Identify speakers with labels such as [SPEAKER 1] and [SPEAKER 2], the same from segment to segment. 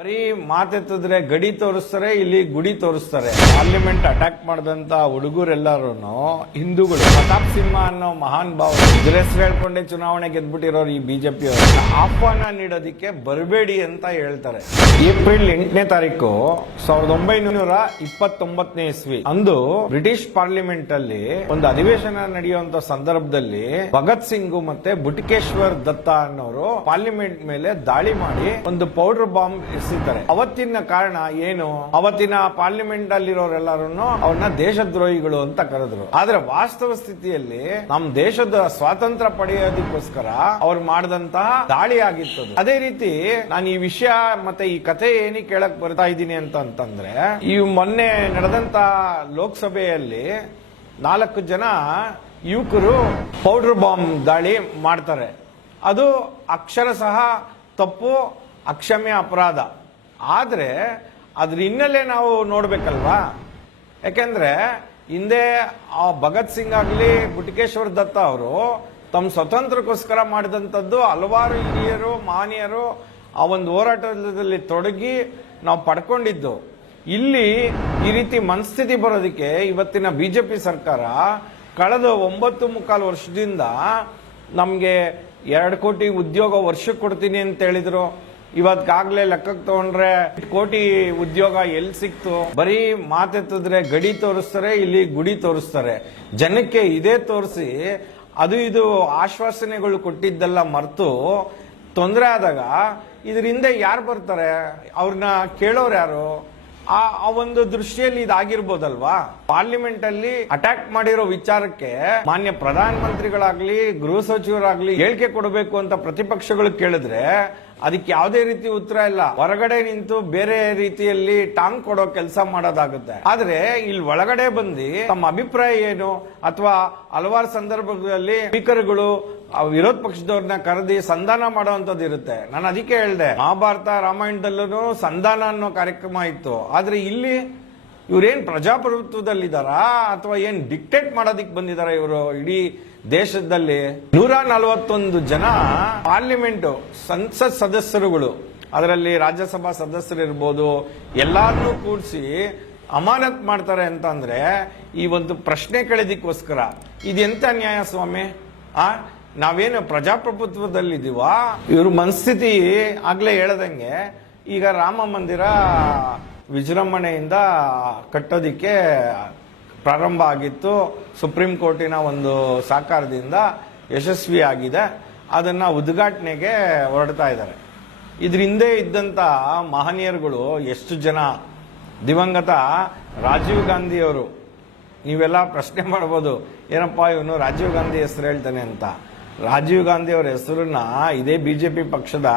[SPEAKER 1] ಬರೀ ಮಾತೆತ್ತಿದ್ರೆ ಗಡಿ ತೋರಿಸ್ತಾರೆ, ಇಲ್ಲಿ ಗುಡಿ ತೋರಿಸ್ತಾರೆ. ಪಾರ್ಲಿಮೆಂಟ್ ಅಟ್ಯಾಕ್ ಮಾಡಿದಂತ ಹುಡುಗರೆಲ್ಲರೂ ಹಿಂದೂಗಳು. ಪ್ರತಾಪ್ ಸಿಂಹ ಅನ್ನೋ ಮಹಾನ್ ಭಾವ. ಇದ್ರ ಹೆಸರು ಹೇಳ್ಕೊಂಡೆ ಚುನಾವಣೆ ಗೆದ್ಬಿಟ್ಟಿರೋರು ಈ ಬಿಜೆಪಿ ಅವರು. ಆಹ್ವಾನ ನೀಡೋದಿಕ್ಕೆ ಬರಬೇಡಿ ಅಂತ ಹೇಳ್ತಾರೆ. ಏಪ್ರಿಲ್ ಎಂಟನೇ ತಾರೀಕು ಸಾವಿರದ ಒಂಬೈನೂರ ಇಪ್ಪತ್ತೊಂಬತ್ತನೇ ಇಸ್ವಿ. ಅಂದು ಬ್ರಿಟಿಷ್ ಪಾರ್ಲಿಮೆಂಟ್ ಅಲ್ಲಿ ಒಂದು ಅಧಿವೇಶನ ನಡೆಯುವಂತ ಸಂದರ್ಭದಲ್ಲಿ ಭಗತ್ ಸಿಂಗ್ ಮತ್ತೆ ಬುಟಕೇಶ್ವರ್ ದತ್ತ ಅನ್ನೋರು ಪಾರ್ಲಿಮೆಂಟ್ ಮೇಲೆ ದಾಳಿ ಮಾಡಿ ಒಂದು ಪೌಡರ್ ಬಾಂಬ್ ಎಸೆತಾರೆ ಅವತ್ತಿನ ಕಾರಣ ಏನು? ಅವತ್ತಿನ ಪಾರ್ಲಿಮೆಂಟ್ ಅಲ್ಲಿರೋರೆಲ್ಲರೂ ಅವ್ರನ್ನ ದೇಶದ್ರೋಹಿಗಳು ಅಂತ ಕರೆದ್ರು. ಆದ್ರೆ ವಾಸ್ತವ ಸ್ಥಿತಿಯಲ್ಲಿ ನಮ್ ದೇಶದ ಸ್ವಾತಂತ್ರ್ಯ ಪಡೆಯೋದಕ್ಕೋಸ್ಕರ ಅವ್ರು ಮಾಡಿದಂತಹ ದಾಳಿ ಆಗಿತ್ತು ಅದೇ. ರೀತಿ ನಾನು ಈ ವಿಷಯ ಮತ್ತೆ ಈ ಕಥೆ ಏನಿ ಕೇಳಕ್ ಬರ್ತಾ ಇದ್ದೀನಿ ಅಂತ ಅಂತಂದ್ರೆ, ಈ ಮೊನ್ನೆ ನಡೆದಂತ ಲೋಕಸಭೆಯಲ್ಲಿ ನಾಲ್ಕು ಜನ ಯುವಕರು ಪೌಡರ್ ಬಾಂಬ್ ದಾಳಿ ಮಾಡ್ತಾರೆ. ಅದು ಅಕ್ಷರ ಸಹ ತಪ್ಪು ಅಕ್ಷಮ್ಯ ಅಪರಾಧ. ಆದರೆ, ಅದ್ರ ಹಿನ್ನೆಲೆ ನಾವು ನೋಡಬೇಕಲ್ವಾ? ಯಾಕೆಂದರೆ, ಹಿಂದೆ ಆ ಭಗತ್ ಸಿಂಗ್ ಆಗಲಿ ಬುಟಿಕೇಶ್ವರ್ ದತ್ತ ಅವರು ತಮ್ಮ ಸ್ವತಂತ್ರಕ್ಕೋಸ್ಕರ ಮಾಡಿದಂಥದ್ದು ಹಲವಾರು ಹಿರಿಯರು, ಮಾನ್ಯರು ಆ ಒಂದು ಹೋರಾಟದಲ್ಲಿ ತೊಡಗಿ ನಾವು ಪಡ್ಕೊಂಡಿದ್ದು. ಇಲ್ಲಿ ಈ ರೀತಿ ಮನಸ್ಥಿತಿ ಬರೋದಕ್ಕೆ ಇವತ್ತಿನ ಬಿಜೆಪಿ ಸರ್ಕಾರ ಕಳೆದ ಒಂಬತ್ತು ಮುಕ್ಕಾಲು ವರ್ಷದಿಂದ ನಮಗೆ ಎರಡು ಕೋಟಿ ಉದ್ಯೋಗ ವರ್ಷಕ್ಕೆ ಕೊಡ್ತೀನಿ ಅಂತ ಹೇಳಿದ್ರು. ಇವತ್ಗಾಗ್ಲೇ ಲೆಕ್ಕಕ್ಕೆ ತಗೊಂಡ್ರೆ ಕೋಟಿ ಉದ್ಯೋಗ ಎಲ್ಲಿ ಸಿಕ್ತು? ಬರೀ ಮಾತೆತ್ತಿದ್ರೆ ಗಡಿ ತೋರಿಸ್ತಾರೆ, ಇಲ್ಲಿ ಗುಡಿ ತೋರಿಸ್ತಾರೆ. ಜನಕ್ಕೆ ಇದೇ ತೋರಿಸಿ, ಅದು ಇದು ಆಶ್ವಾಸನೆಗಳು ಕೊಟ್ಟಿದ್ದೆಲ್ಲ ಮರೆತು ತೊಂದರೆ ಆದಾಗ ಇದರಿಂದ ಯಾರು ಬರ್ತಾರೆ? ಅವ್ರನ್ನ ಕೇಳೋರು ಯಾರು? ಆ ಆ ಒಂದು ದೃಷ್ಟಿಯಲ್ಲಿ ಇದಾಗಿರ್ಬೋದಲ್ವಾ? ಪಾರ್ಲಿಮೆಂಟ್ ಅಲ್ಲಿ ಅಟ್ಯಾಕ್ ಮಾಡಿರೋ ವಿಚಾರಕ್ಕೆ ಮಾನ್ಯ ಪ್ರಧಾನ ಮಂತ್ರಿಗಳಾಗ್ಲಿ ಗೃಹ ಸಚಿವರಾಗ್ಲಿ ಹೇಳಿಕೆ ಕೊಡಬೇಕು ಅಂತ ಪ್ರತಿಪಕ್ಷಗಳು ಕೇಳಿದ್ರೆ ಅದಕ್ಕೆ ಯಾವುದೇ ರೀತಿ ಉತ್ತರ ಇಲ್ಲ. ಹೊರಗಡೆ ನಿಂತು ಬೇರೆ ರೀತಿಯಲ್ಲಿ ಟಾಂಗ್ ಕೊಡೋ ಕೆಲಸ ಮಾಡೋದಾಗುತ್ತೆ. ಆದ್ರೆ ಇಲ್ಲಿ ಒಳಗಡೆ ಬಂದು ತಮ್ಮ ಅಭಿಪ್ರಾಯ ಏನು ಅಥವಾ ಹಲವಾರು ಸಂದರ್ಭಗಳಲ್ಲಿ ಸ್ಪೀಕರ್ಗಳು ವಿರೋಧ ಪಕ್ಷದವ್ರನ್ನ ಕರೆದಿ ಸಂಧಾನ ಮಾಡುವಂತದ್ದು ಇರುತ್ತೆ. ನಾನು ಅದಕ್ಕೆ ಹೇಳಿದೆ, ಮಹಾಭಾರತ ರಾಮಾಯಣದಲ್ಲೂ ಸಂಧಾನ ಅನ್ನೋ ಕಾರ್ಯಕ್ರಮ ಇತ್ತು. ಆದ್ರೆ ಇಲ್ಲಿ ಇವ್ರೇನ್ ಪ್ರಜಾಪ್ರಭುತ್ವದಲ್ಲಿದ್ದಾರಾ ಅಥವಾ ಏನು ಡಿಕ್ಟೇಟ್ ಮಾಡೋದಕ್ಕೆ ಬಂದಿದಾರ ಇವರು ಇಡೀ ದೇಶದಲ್ಲಿ? ನೂರ ನಲವತ್ತೊಂದು ಜನ ಪಾರ್ಲಿಮೆಂಟ್ ಸಂಸತ್ ಸದಸ್ಯರುಗಳು. ಅದರಲ್ಲಿ ರಾಜ್ಯಸಭಾ ಸದಸ್ಯರು ಇರ್ಬೋದು ಎಲ್ಲರನ್ನೂ ಕೂಡಿಸಿ ಅಮಾನತ್ ಮಾಡ್ತಾರೆ ಅಂತಂದ್ರೆ ಈ ಒಂದು ಪ್ರಶ್ನೆ ಕೇಳೋದಿಕ್ಕೋಸ್ಕರ. ಇದೆಂತ ನ್ಯಾಯ ಸ್ವಾಮಿ? ಆ? ನಾವೇನು ಪ್ರಜಾಪ್ರಭುತ್ವದಲ್ಲಿದ್ದೀವ? ಇವ್ರ ಮನಸ್ಥಿತಿ ಆಗ್ಲೇ ಹೇಳದಂಗೆ ಈಗ ರಾಮ ಮಂದಿರ ವಿಜೃಂಭಣೆಯಿಂದ ಕಟ್ಟೋದಿಕ್ಕೆ ಪ್ರಾರಂಭ ಆಗಿತ್ತು. ಸುಪ್ರೀಂ ಕೋರ್ಟಿನ ಒಂದು ಸಹಕಾರದಿಂದ ಯಶಸ್ವಿ ಆಗಿದೆ ಅದನ್ನ ಉದ್ಘಾಟನೆಗೆ ಹೊರಡ್ತಾ ಇದ್ದಾರೆ. ಇದ್ರ ಹಿಂದೆ ಇದ್ದಂತ ಮಹನೀಯರುಗಳು ಎಷ್ಟು ಜನ? ದಿವಂಗತ ರಾಜೀವ್ ಗಾಂಧಿ ಅವರು ನೀವೆಲ್ಲ ಪ್ರಶ್ನೆ ಮಾಡ್ಬೋದು. ಏನಪ್ಪಾ ಇವನು ರಾಜೀವ್ ಗಾಂಧಿ ಹೆಸರು ಹೇಳ್ತಾನೆ ಅಂತ. ರಾಜೀವ್ ಗಾಂಧಿ ಅವರ ಹೆಸರನ್ನ ಇದೇ ಬಿಜೆಪಿ ಪಕ್ಷದ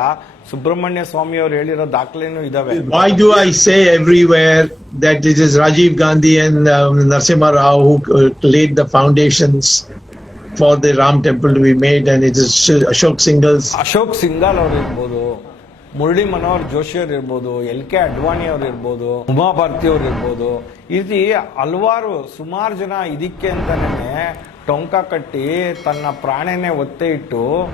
[SPEAKER 1] ಸುಬ್ರಹ್ಮಣ್ಯ ಸ್ವಾಮಿ ಅವರು ಹೇಳಿರೋ ದಾಖಲೆನೂ ಇದಾವೆ.
[SPEAKER 2] Why do I say everywhere that this is Rajiv Gandhi and um, Narasimha Rao who uh, laid the foundations for the Ram temple to be made and it is Sh- Ashok Singhal's?
[SPEAKER 1] Ashok Singhal ಅವ್ರು ಇರ್ಬೋದು ಮುರಳಿ ಮನೋಹರ್ ಜೋಶಿ ಅವ್ರು ಇರ್ಬೋದು L K Advani ಅವ್ರು ಇರ್ಬೋದು ಉಮಾ ಭಾರತಿ ಅವ್ರು ಇರ್ಬೋದು. ಈ ರೀತಿ ಹಲವಾರು ಸುಮಾರು ಜನ ಇದಕ್ಕೆ ಅಂತಾನೆ ಟೊಂಕ ಕಟ್ಟಿ ತನ್ನ ಪ್ರಾಣನೇ ಒತ್ತೆ ಇಟ್ಟು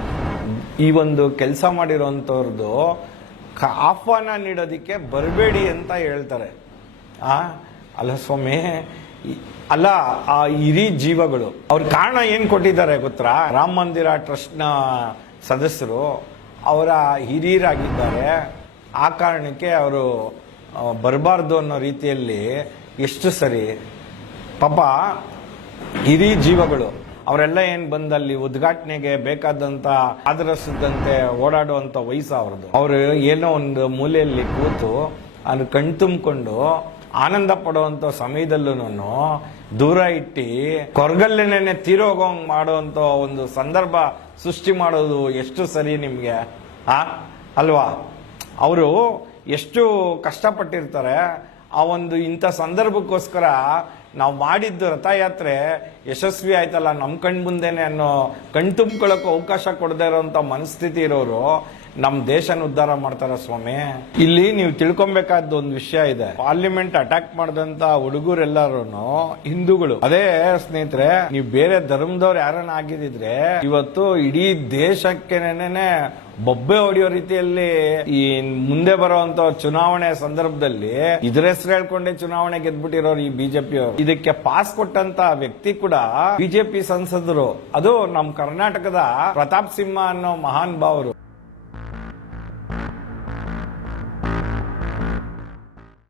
[SPEAKER 1] ಈ ಒಂದು ಕೆಲಸ ಮಾಡಿರೋಂಥವ್ರದ್ದು ಆಹ್ವಾನ ನೀಡೋದಕ್ಕೆ ಬರಬೇಡಿ ಅಂತ ಹೇಳ್ತಾರೆ. ಆ, ಅಲ್ಲ ಸ್ವಾಮಿ ಅಲ್ಲ, ಆ ಹಿರಿ ಜೀವಗಳು. ಅವ್ರ ಕಾರಣ ಏನು ಕೊಟ್ಟಿದ್ದಾರೆ ಗೊತ್ತಾ? ರಾಮ ಮಂದಿರ ಟ್ರಸ್ಟ್ನ ಸದಸ್ಯರು ಅವರ ಹಿರಿಯರಾಗಿದ್ದಾರೆ. ಆ ಕಾರಣಕ್ಕೆ ಅವರು ಬರಬಾರ್ದು ಅನ್ನೋ ರೀತಿಯಲ್ಲಿ ಎಷ್ಟು ಸರಿ ಪಾಪ ಹಿರಿ ಜೀವಗಳು, ಅವರೆಲ್ಲ ಏನು ಬಂದಲ್ಲಿ ಉದ್ಘಾಟನೆಗೆ ಬೇಕಾದಂತ ಆದರಿಸಿದಂತೆ ಓಡಾಡುವಂತ ವಯಸ್ಸು ಅವ್ರದ್ದು. ಅವರು ಏನೋ ಒಂದು ಮೂಲೆಯಲ್ಲಿ ಕೂತು ಅದು ಕಣ್ತುಂಬಿಕೊಂಡು ಆನಂದ ಪಡುವಂತ ಸಮಯದಲ್ಲೂ ದೂರ ಇಟ್ಟಿ ಕೊರಗಲ್ಲೇನೆ ತೀರೋಗೋಂಗ್ ಮಾಡುವಂತ ಒಂದು ಸಂದರ್ಭ ಸೃಷ್ಟಿ ಮಾಡೋದು ಎಷ್ಟು ಸರಿ ನಿಮಗೆ, ಆ? ಅಲ್ವಾ? ಅವರು ಎಷ್ಟು ಕಷ್ಟಪಟ್ಟಿರ್ತಾರೆ, ಆ ಒಂದು ಇಂಥ ಸಂದರ್ಭಕ್ಕೋಸ್ಕರ ನಾವು ಮಾಡಿದ್ದು ರಥಯಾತ್ರೆ ಯಶಸ್ವಿ ಆಯ್ತಲ್ಲ ನಮ್ಮ ಕಣ್ ಮುಂದೆನೆ ಅನ್ನೋ ಕಣ್ ತುಂಬ್ಕೊಳ್ಳೋಕೆ ಅವಕಾಶ ಕೊಡದೇ ಇರೋಂಥ ಮನಸ್ಥಿತಿ ಇರೋರು. ನಮ್ ದೇಶನ ಉದ್ಧಾರ ಮಾಡ್ತಾರ ಸ್ವಾಮಿ. ಇಲ್ಲಿ ನೀವು ತಿಳ್ಕೊಬೇಕಾದ ಒಂದು ವಿಷಯ ಇದೆ. ಪಾರ್ಲಿಮೆಂಟ್ ಅಟ್ಯಾಕ್ ಮಾಡಿದಂತ ಹುಡುಗರೆಲ್ಲರೂ ಹಿಂದೂಗಳು. ಅದೇ ಸ್ನೇಹಿತರೆ, ನೀವು ಬೇರೆ ಧರ್ಮದವ್ರು ಯಾರನ್ನ ಆಗಿದ್ರೆ ಇವತ್ತು ಇಡೀ ದೇಶಕ್ಕೆನೇನೆ ಬೊಬ್ಬೆ ಹೊಡೆಯೋ ರೀತಿಯಲ್ಲಿ ಈ ಮುಂದೆ ಬರುವಂತ ಚುನಾವಣೆ ಸಂದರ್ಭದಲ್ಲಿ ಇದ್ರ ಹೆಸರು ಹೇಳ್ಕೊಂಡೆ ಚುನಾವಣೆ ಗೆದ್ಬಿಟ್ಟಿರೋರು ಈ ಬಿಜೆಪಿ ಅವರು ಇದಕ್ಕೆ ಪಾಸ್ ಕೊಟ್ಟಂತ ವ್ಯಕ್ತಿ ಕೂಡ ಬಿಜೆಪಿ ಸಂಸದರು. ಅದು ನಮ್ ಕರ್ನಾಟಕದ ಪ್ರತಾಪ್ ಸಿಂಹ ಅನ್ನೋ ಮಹಾನ್ ಭಾವರು